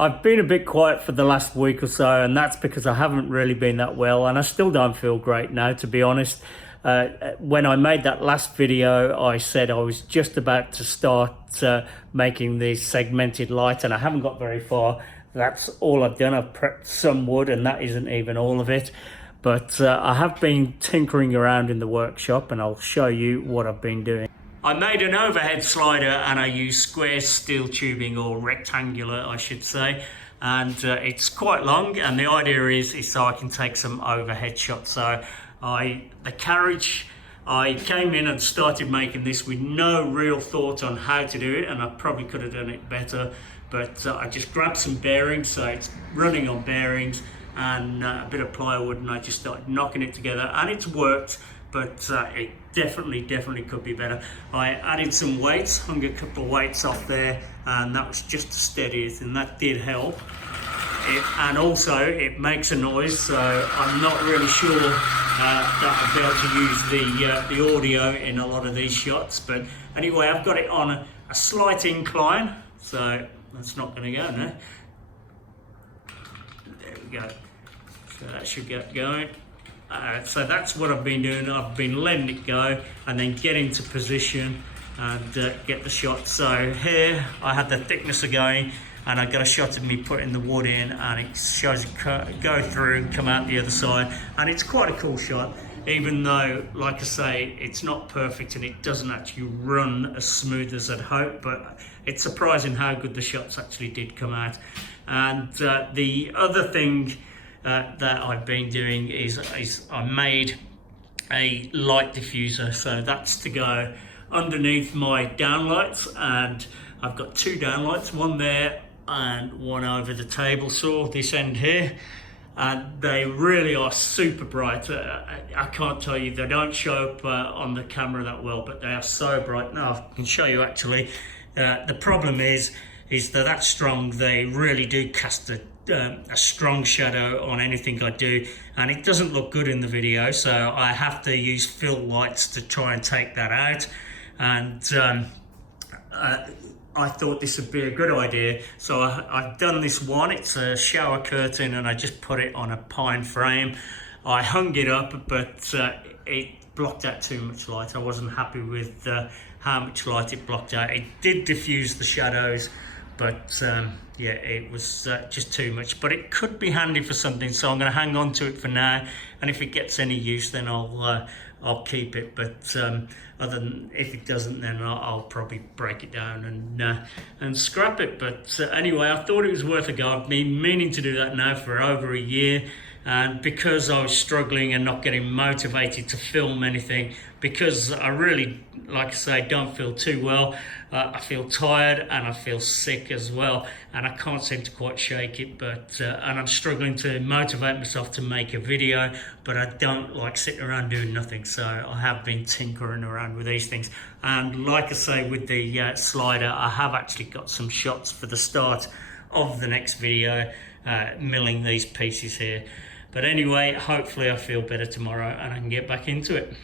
I've been a bit quiet for the last week or so, and that's because I haven't really been that well, and I still don't feel great now, to be honest. When I made that last video, I said I was just about to start making the segmented light, and I haven't got very far. That's all I've done. I've prepped some wood, and that isn't even all of it. But I have been tinkering around in the workshop, and I'll show you what I've been doing. I made an overhead slider and I used square steel tubing, or rectangular I should say, and it's quite long, and the idea is so I can take some overhead shots. So the carriage, I came in and started making this with no real thought on how to do it, and I probably could have done it better, but I just grabbed some bearings, so it's running on bearings, and a bit of plywood, and I just started knocking it together, and it's worked. But it definitely could be better. I added some weights, hung a couple of weights off there, and that was just to steady it, and that did help. And also it makes a noise, so I'm not really sure that I'll be able to use the audio in a lot of these shots. But anyway, I've got it on a slight incline, so that's not going to go now. There we go. So that should get going. So that's what I've been doing. I've been letting it go and then get into position and get the shot. So here I had the thicknesser going, and I got a shot of me putting the wood in, and it shows it go through and come out the other side, and it's quite a cool shot, even though, like I say, it's not perfect and it doesn't actually run as smooth as I'd hoped, but it's surprising how good the shots actually did come out. And the other thing that I've been doing is I made a light diffuser, so that's to go underneath my downlights, and I've got two downlights, one there and one over the table saw, this end here, and they really are super bright. I can't tell you, they don't show up on the camera that well, but they are so bright. Now I can show you actually. The problem is they're that strong, they really do cast a strong shadow on anything I do, and it doesn't look good in the video, so I have to use fill lights to try and take that out. And I thought this would be a good idea, so I've done this one. It's a shower curtain, and I just put it on a pine frame. I hung it up, but it blocked out too much light. I wasn't happy with how much light it blocked out. It did diffuse the shadows, but yeah, it was just too much. But it could be handy for something, so I'm going to hang on to it for now, and if it gets any use, then I'll keep it. But other than, if it doesn't, then I'll probably break it down and scrap it. But anyway, I thought it was worth a go. I've been meaning to do that now for over a year, and because I was struggling and not getting motivated to film anything, because I really, like I say, don't feel too well. I feel tired and I feel sick as well, and I can't seem to quite shake it, but and I'm struggling to motivate myself to make a video, but I don't like sitting around doing nothing, so I have been tinkering around with these things. And like I say, with the slider, I have actually got some shots for the start of the next video, milling these pieces here. But anyway, hopefully I feel better tomorrow and I can get back into it.